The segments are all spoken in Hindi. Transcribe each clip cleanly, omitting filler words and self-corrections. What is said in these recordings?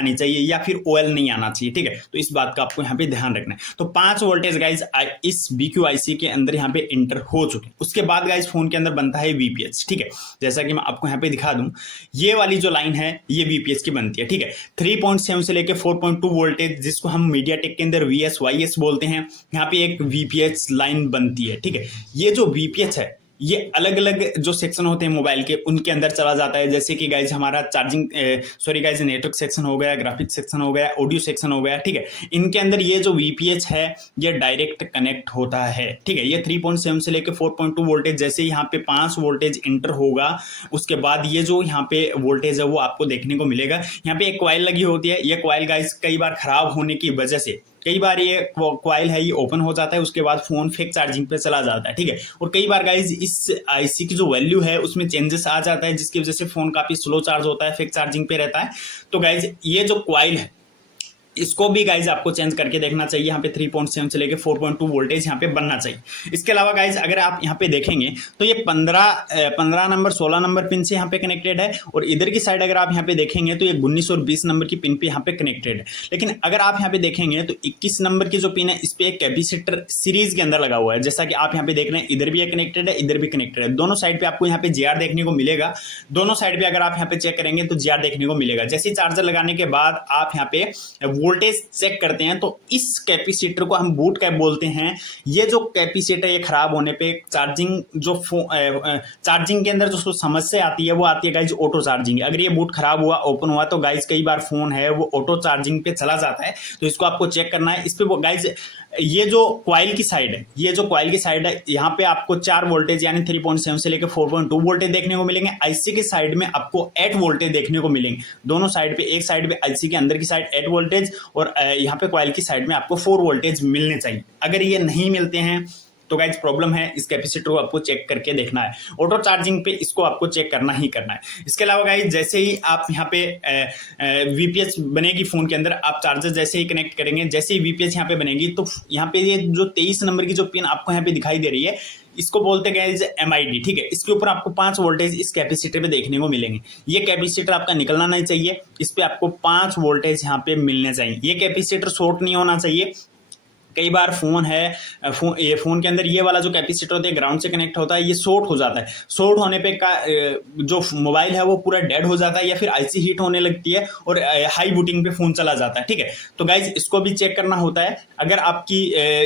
आनी चाहिए या फिर OL नहीं आना चाहिए, ठीक है। तो इस बात का आपको यहाँ पे ध्यान रखना है। तो 5 वोल्टेज गाइज इस BQIC के अंदर यहाँ पे इंटर हो चुके हैं। उसके बाद गाइज फोन के अंदर बनता है VPH, ठीक है। जैसा कि मैं आपको यहाँ पे दिखा दूं, ये वाली जो लाइन है ये VPH की बनती है, ठीक है। 3.7 से लेके 4.2 वोल्टेज, जिसको हम मीडियाटेक के अंदर VSYS बोलते हैं, यहाँ पे एक VPH लाइन बनती है, ठीक है। ये जो VPH है ये अलग अलग जो सेक्शन होते हैं मोबाइल के उनके अंदर चला जाता है। जैसे कि गाइज हमारा नेटवर्क सेक्शन हो गया, ग्राफिक्स सेक्शन हो गया, ऑडियो सेक्शन हो गया, ठीक है। इनके अंदर ये जो VPH है ये डायरेक्ट कनेक्ट होता है, ठीक है। ये 3.7 से लेकर 4.2 वोल्टेज, जैसे यहाँ पे 5 वोल्टेज इंटर होगा उसके बाद ये जो यहाँ पे वोल्टेज है वो आपको देखने को मिलेगा। यहाँ पे एक कॉइल लगी होती है, ये कॉइल गाइज कई बार खराब होने की वजह से कई बार ये कॉइल है ये ओपन हो जाता है, उसके बाद फोन फेक चार्जिंग पे चला जाता है, ठीक है। और कई बार गाइज इस आईसी की जो वैल्यू है उसमें चेंजेस आ जाता है, जिसकी वजह से फोन काफी स्लो चार्ज होता है, फेक चार्जिंग पे रहता है। तो गाइज ये जो कॉइल है इसको भी गाइज आपको चेंज करके देखना चाहिए। यहाँ पे 3.7 से लेके 4.2 वोल्टेज यहाँ पे बनना चाहिए। इसके अलावा गाइज अगर आप यहाँ पे देखेंगे तो ये 15 नंबर 16 नंबर पिन से यहाँ पे कनेक्टेड है, और इधर की साइड अगर आप यहाँ पे देखेंगे तो ये 19 और 20 नंबर की पिन पे यहाँ पे कनेक्टेड है। लेकिन अगर आप यहाँ पे देखेंगे तो 21 नंबर की जो पिन है इस पे एक कैपेसिटर सीरीज के अंदर लगा हुआ है। जैसा कि आप यहाँ पे देख रहे हैं, इधर भी कनेक्टेड है, इधर भी कनेक्टेड है। दोनों साइड पे आपको यहाँ पे JR देखने को मिलेगा। दोनों साइड पे अगर आप यहाँ पे चेक करेंगे तो JR देखने को मिलेगा। जैसे चार्जर लगाने के बाद आप यहाँ पे वोल्टेज चेक करते हैं तो इस कैपेसिटर को हम बूट कैप बोलते हैं। ये जो कैपेसिटर ये खराब होने पे चार्जिंग के अंदर जो समस्या आती है वो आती है गाइज ऑटो चार्जिंग। अगर ये बूट खराब हुआ, ओपन हुआ, तो गाइज कई बार फोन है वो ऑटो चार्जिंग पे चला जाता है। तो इसको आपको चेक करना है। इस पे गाइज ये जो कॉइल की साइड है, यहाँ पे आपको 4 वोल्टेज यानी 3.7 से लेकर 4.2 वोल्टेज देखने को मिलेंगे। आईसी के साइड में आपको 8 वोल्टेज देखने को मिलेंगे। दोनों साइड पे, एक साइड पे आईसी के अंदर की साइड 8 वोल्टेज और यहाँ पे कॉइल की साइड में आपको 4 वोल्टेज मिलने चाहिए। अगर ये नहीं मिलते हैं तो गाइज प्रॉब्लम है। इस कैपेसिटर को आपको चेक करके देखना है। ऑटो चार्जिंग पे इसको आपको चेक करना ही करना है। इसके अलावा गाइज जैसे ही आप यहाँ पे VPH बनेगी फोन के अंदर, आप चार्जर जैसे ही कनेक्ट करेंगे, जैसे ही VPH यहाँ पे बनेगी तो यहाँ पे ये जो 23 नंबर की जो पिन आपको यहाँ पे दिखाई दे रही है इसको बोलते हैं MID, ठीक है। इसके ऊपर आपको 5 वोल्टेज इस कैपेसिटर पे देखने को मिलेंगे। ये कैपेसिटर आपका निकलना नहीं चाहिए, इस पे आपको 5 वोल्टेज यहाँ पे मिलने चाहिए। ये कैपेसिटर शॉर्ट नहीं होना चाहिए। कई बार फोन के अंदर ये वाला जो कैपेसिटर होता है ग्राउंड से कनेक्ट होता है, ये शॉर्ट हो जाता है। शॉर्ट होने पे जो मोबाइल है वो पूरा डेड हो जाता है या फिर आईसी हीट होने लगती है और हाई बूटिंग पे फोन चला जाता है, ठीक है। तो गाइज इसको भी चेक करना होता है। अगर आपकी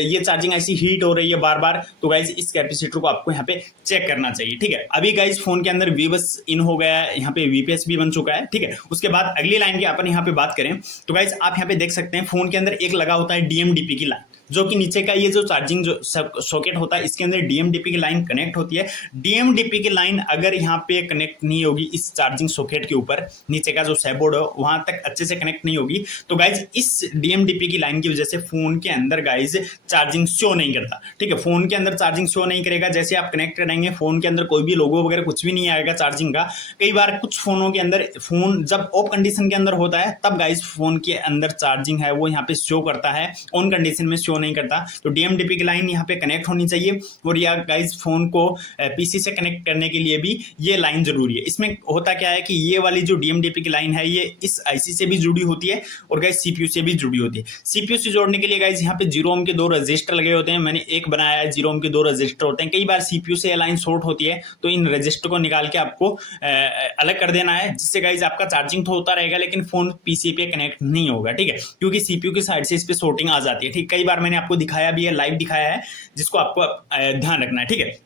ये चार्जिंग आईसी हीट हो रही है बार बार तो गाइज इस कैपेसिटर को आपको यहाँ पे चेक करना चाहिए, ठीक है। अभी गाइज फोन के अंदर VBUS इन हो गया है, यहाँ पे VPH भी बन चुका है, ठीक है। उसके बाद अगली लाइन की अपन यहाँ पे बात करें तो गाइज आप यहाँ पे देख सकते हैं फोन के अंदर एक लगा होता है DMDP की लाइन, जो कि नीचे का ये जो चार्जिंग जो सॉकेट होता है इसके अंदर DMDP की लाइन कनेक्ट होती है। DMDP की लाइन अगर यहाँ पे कनेक्ट नहीं होगी इस चार्जिंग सॉकेट के ऊपर, नीचे का जो सैबोर्ड है वहां तक अच्छे से कनेक्ट नहीं होगी तो गाइज इस DMDP की लाइन की वजह से फोन के अंदर गाइज चार्जिंग शो नहीं करता, ठीक है। फोन के अंदर चार्जिंग शो नहीं करेगा। जैसे आप कनेक्ट करेंगे फोन के अंदर कोई भी लोगो वगैरह कुछ भी नहीं आएगा चार्जिंग का। कई बार कुछ फोनों के अंदर फोन जब ऑफ कंडीशन के अंदर होता है तब गाइज फोन के अंदर चार्जिंग है वो यहाँ पे शो करता है, ऑन कंडीशन में शो नहीं करता। तो DMDP की लाइन यहाँ पे कनेक्ट होनी चाहिए। और या गाइज फोन को PC से कनेक्ट करने के लिए भी ये लाइन जरूरी है। इसमें होता क्या है कि ये वाली जो DMDP की लाइन है ये इस IC से भी जुड़ी होती है और गाइज CPU से भी जुड़ी होती है। CPU से जोड़ने के लिए गाइज यहाँ पे 0 ओम के 2 रजिस्टर लगे होते हैं। मैंने एक बनाया है, 0 ओम के 2 रजिस्टर होते हैं। कई बार CPU से लाइन शॉर्ट होती है तो इन रजिस्टर को निकाल के आपको अलग कर देना है, जिससे गाइज आपका चार्जिंग तो होता रहेगा लेकिन फोन PC पे कनेक्ट नहीं होगा, ठीक है। क्योंकि CPU की साइड से इस पे शॉर्टिंग आ जाती है, ठीक। कई बार मैंने आपको दिखाया भी है, लाइव दिखाया है, जिसको आपको ध्यान रखना है, ठीक है।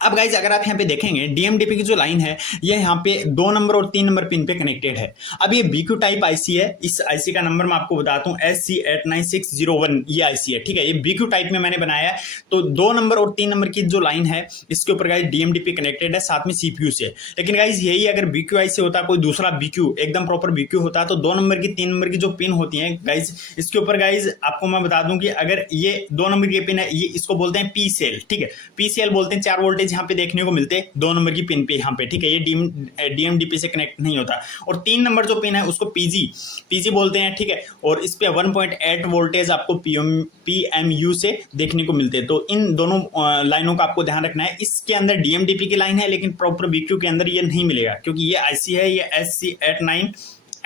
अब गाइज अगर आप यहाँ पे देखेंगे DMDP की जो लाइन है ये यहाँ पे 2 नंबर और 3 नंबर पिन पे कनेक्टेड है। अब ये BQ टाइप IC है। इस IC का नंबर मैं आपको बताता हूँ, SC89601 ये IC है, ठीक है। ये BQ टाइप में मैंने बनाया है। तो 2 नंबर और 3 नंबर की जो लाइन है इसके ऊपर गाइज DMDP कनेक्टेड है साथ में CPU से। लेकिन गाइज यही अगर BQ IC होता, कोई दूसरा BQ एकदम प्रॉपर BQ होता तो 2 नंबर की 3 नंबर की जो पिन होती है गाइज इसके ऊपर गाइज आपको मैं बता दूं कि अगर ये 2 नंबर की पिन है ये इसको बोलते हैं P सेल, ठीक है। P सेल बोलते हैं। 4 वोल्टेज यहाँ पे देखने को मिलते हैं 2 नंबर की पिन पे यहाँ पे, ठीक है। ये DMDP से कनेक्ट नहीं होता। और 3 नंबर जो पिन है उसको PG बोलते हैं, ठीक है। और इस पे 1.8 वोल्टेज आपको PMU से देखने को मिलते हैं। तो इन दोनों लाइनों का आपको ध्यान रखना है। इसके अंदर DMDP की लाइन है लेकिन प्रॉपर BQ के अंदर ये नहीं मिलेगा क्योंकि ये IC है, ये SC89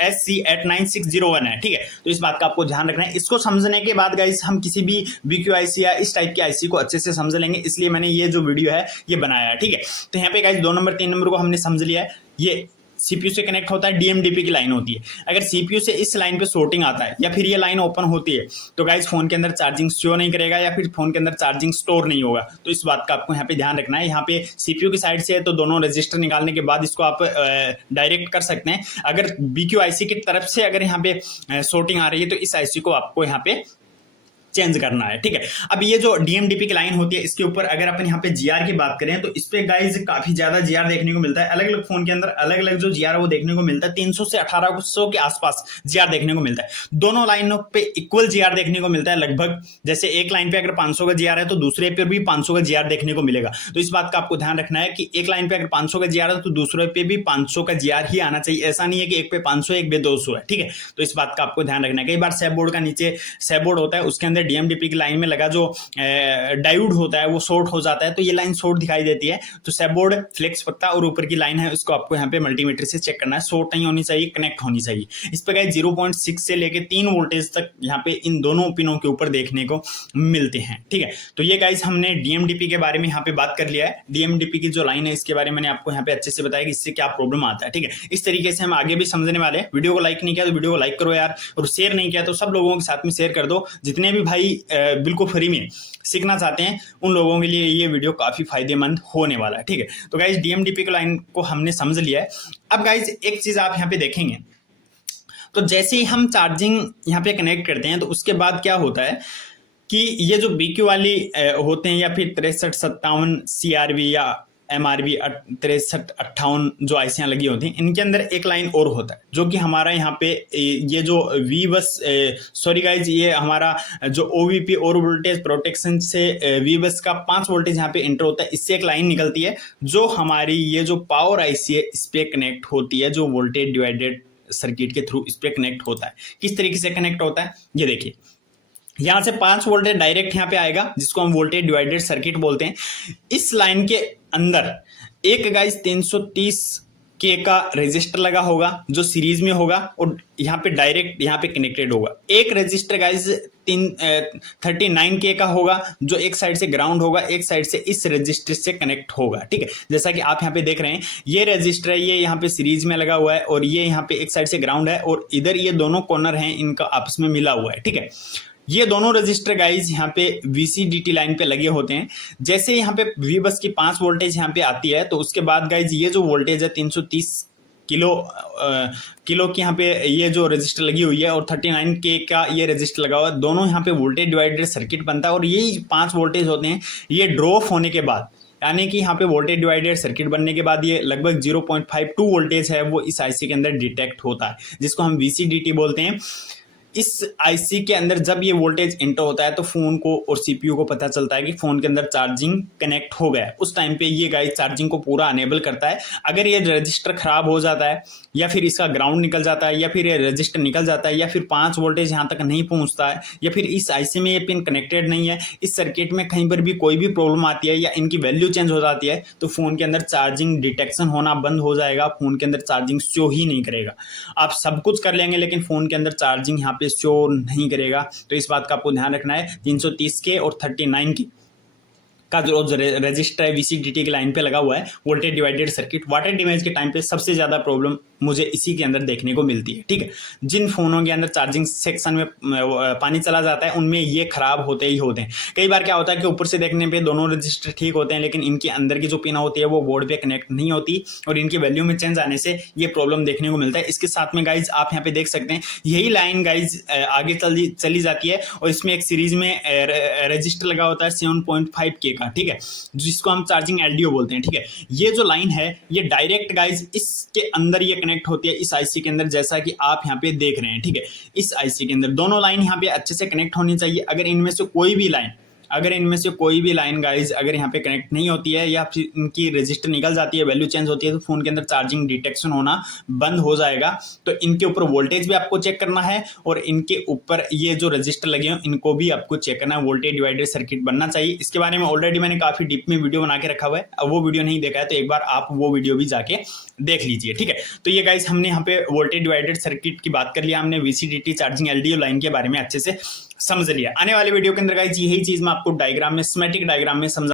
SC89601 है, ठीक है। तो इस बात का आपको ध्यान रखना है। इसको समझने के बाद गाइस हम किसी भी BQIC या इस टाइप के IC को अच्छे से समझ लेंगे, इसलिए मैंने ये जो वीडियो है ये बनाया है, ठीक है। तो यहाँ पे गाइस 2 नंबर 3 नंबर को हमने समझ लिया है। ये CPU से कनेक्ट होता है, DMDP की लाइन होती है। अगर CPU से इस लाइन पे शॉर्टिंग आता है या फिर ये लाइन ओपन होती है तो गाइस फोन के अंदर चार्जिंग शो नहीं करेगा या फिर फोन के अंदर चार्जिंग स्टोर नहीं होगा। तो इस बात का आपको यहाँ पे ध्यान रखना है। यहाँ पे CPU की साइड से है तो दोनों रजिस्टर निकालने के बाद इसको आप डायरेक्ट कर सकते हैं। अगर BQIC की तरफ से अगर यहाँ पे शॉर्टिंग आ रही है तो इस IC को आपको यहाँ पे चेंज करना है, ठीक है। अब ये जो DMDP की लाइन होती है इसके ऊपर अगर अपन यहाँ पे GR की बात करें तो इस पे गाइज काफी ज्यादा GR देखने को मिलता है। अलग अलग फोन के अंदर अलग अलग जो GR है वो देखने को मिलता है। 300 से 1800 के आसपास GR देखने को मिलता है। दोनों लाइनों पे इक्वल GR देखने को मिलता है लगभग। जैसे एक लाइन पे अगर 500 का GR है तो दूसरे पे भी 500 का GR देखने को मिलेगा। तो इस बात का आपको ध्यान रखना है कि एक लाइन पे अगर 500 का GR है तो दूसरे पे भी 500 का GR ही आना चाहिए। ऐसा नहीं है कि एक पे 500 एक पे 200 है, ठीक है। तो इस बात का आपको ध्यान रखना है। कई बार सेब बोर्ड का नीचे सेब बोर्ड होता है, उसके अंदर DMDP की लाइन में लगा जो डायोड होता है वो शॉर्ट हो जाता है तो ये लाइन शॉर्ट दिखाई देती है। तो सेब बोर्ड फ्लेक्स पत्ता और ऊपर की लाइन है उसको आपको यहाँ पे मल्टीमीटर से चेक करना है। शॉर्ट नहीं होनी चाहिए, कनेक्ट होनी चाहिए। इस पे गाइस 0.6 से लेके 3 वोल्टेज तक यहाँ पे इन दोनों पिनों के ऊपर देखने को मिलते हैं, ठीक है। तो ये गाइस हमने DMDP के बारे में यहाँ पे बात कर लिया है। DMDP की जो लाइन है इसके बारे में मैंने आपको यहाँ पे अच्छे से बताया कि इससे क्या प्रॉब्लम आता है, ठीक है। इस तरीके से हम आगे भी समझने वाले हैं। वीडियो को लाइक नहीं किया तो वीडियो को लाइक करो यार, और शेयर नहीं किया तो सब लोगों के साथ में शेयर कर दो। जितने भी भाई बिल्कुल फ्री में सीखना चाहते हैं उन लोगों के लिए ये वीडियो काफी फायदेमंद होने वाला है, ठीक है। तो गाइस DMDP की लाइन को हमने समझ लिया है। अब गाइस एक चीज आप यहाँ पे देखेंगे तो जैसे ही हम चार्जिंग यहाँ पे कनेक्ट करते हैं तो उसके बाद क्या होता है कि ये जो BQ वाली होते हैं या फिर 6357 CRV या MRV 6358 जो आईसियां लगी होती हैं इनके अंदर एक लाइन और होता है जो कि हमारा यहाँ पे ये जो वी बस सॉरी गाइज ये हमारा जो OVP और वोल्टेज प्रोटेक्शन से वी बस का 5 वोल्टेज यहाँ पे एंटर होता है। इससे एक लाइन निकलती है जो हमारी ये जो पावर आईसी है इस पे कनेक्ट होती है, जो वोल्टेज डिवाइडेड सर्किट के थ्रू इस पे कनेक्ट होता है। किस तरीके से कनेक्ट होता है ये देखिए, यहां से 5 वोल्टेज डायरेक्ट यहां पे आएगा जिसको हम वोल्टेज डिवाइडेड सर्किट बोलते हैं। इस लाइन के अंदर एक गाइस 330 के का रेजिस्टर लगा होगा जो सीरीज में होगा और यहाँ पे डायरेक्ट यहाँ पे कनेक्टेड होगा। एक रेजिस्टर गाइस 39 के का होगा जो एक साइड से ग्राउंड होगा, एक साइड से इस रेजिस्टर से कनेक्ट होगा, ठीक है। जैसा कि आप यहाँ पे देख रहे हैं ये रेजिस्टर है, ये यहाँ पे सीरीज में लगा हुआ है और ये यहाँ पे एक साइड से ग्राउंड है और इधर ये दोनों कॉर्नर हैं इनका आपस में मिला हुआ है, ठीक है। ये दोनों रजिस्टर गाइज यहाँ पे VCDT लाइन पे लगे होते हैं। जैसे यहाँ पे V बस की 5 वोल्टेज यहाँ पे आती है तो उसके बाद गाइज ये जो वोल्टेज है 330 किलो की यहाँ पे ये जो रजिस्टर लगी हुई है और 39 के का ये रजिस्टर लगा हुआ है, दोनों यहाँ पे वोल्टेज डिवाइडेड सर्किट बनता है। और यही 5 वोल्टेज होते हैं ये ड्रॉप होने के बाद, यानी कि यहाँ पे वोल्टेज डिवाइडेड सर्किट बनने के बाद ये लगभग 0.52 वोल्टेज है वो इस आईसी के अंदर डिटेक्ट होता है जिसको हम VCDT बोलते हैं। इस आईसी के अंदर जब ये वोल्टेज एंटर होता है तो फोन को और CPU को पता चलता है कि फोन के अंदर चार्जिंग कनेक्ट हो गया है। उस टाइम पे ये गाइस चार्जिंग को पूरा अनेबल करता है। अगर ये रजिस्टर खराब हो जाता है या फिर इसका ग्राउंड निकल जाता है या फिर ये रजिस्टर निकल जाता है या फिर 5 वोल्टेज यहाँ तक नहीं पहुंचता है या फिर इस आईसी में ये पिन कनेक्टेड नहीं है, इस सर्किट में कहीं पर भी कोई भी प्रॉब्लम आती है या इनकी वैल्यू चेंज हो जाती है तो फोन के अंदर चार्जिंग डिटेक्शन होना बंद हो जाएगा, फोन के अंदर चार्जिंग शो ही नहीं करेगा। आप सब कुछ कर लेंगे लेकिन फोन के अंदर चार्जिंग यहाँ पे शो नहीं करेगा। तो इस बात का आपको ध्यान रखना है। 330 के और 39 की का जो रजिस्टर है VCDT की लाइन पे लगा हुआ है voltage divided circuit, water damage के टाइम पे सबसे ज्यादा प्रॉब्लम मुझे इसी के अंदर देखने को मिलती है, ठीक है। जिन फोनों के अंदर चार्जिंग सेक्शन में पानी चला जाता है उनमें ये खराब होते ही होते हैं। कई बार क्या होता है कि ऊपर से देखने पे दोनों रजिस्टर ठीक होते हैं लेकिन इनके अंदर की जो पिन होती है वो बोर्ड पे कनेक्ट नहीं होती और इनकी वैल्यू में चेंज आने से ये प्रॉब्लम देखने को मिलता है। इसके साथ में गाइज आप यहाँ पे देख सकते हैं यही लाइन गाइज आगे चली जाती है और इसमें एक सीरीज में रजिस्टर लगा होता है 7.5 के का, ठीक है, जिसको हम चार्जिंग LDO बोलते हैं, ठीक है। ये जो लाइन है ये डायरेक्ट गाइज इसके अंदर ये कनेक्ट होती है इस आईसी के अंदर, जैसा कि आप यहाँ पे देख रहे हैं, ठीक है। इस आईसी के अंदर दोनों लाइन यहाँ पे अच्छे से कनेक्ट होनी चाहिए। अगर इनमें से कोई भी लाइन गाइज अगर यहाँ पे कनेक्ट नहीं होती है या फिर इनकी रजिस्टर निकल जाती है, वैल्यू चेंज होती है तो फोन के अंदर चार्जिंग डिटेक्शन होना बंद हो जाएगा। तो इनके ऊपर वोल्टेज भी आपको चेक करना है और इनके ऊपर ये जो रजिस्टर लगे हैं इनको भी आपको चेक करना है। वोल्टेज डिवाइडेड सर्किट बनना चाहिए। इसके बारे में ऑलरेडी मैंने काफी डीप में वीडियो बना के रखा हुआ है। अब वो वीडियो नहीं देखा है तो एक बार आप वो वीडियो भी जाके देख लीजिए, ठीक है। तो ये गाइस हमने यहाँ पे वोल्टेज डिवाइडेड सर्किट की बात कर लिया, हमने VCDT चार्जिंग LDO लाइन के बारे में अच्छे से समझ लिया। आने वाले वीडियो के अंदर गाइस यही चीज मैं आपको डायग्राम में, स्कीमेटिक डायग्राम में समझा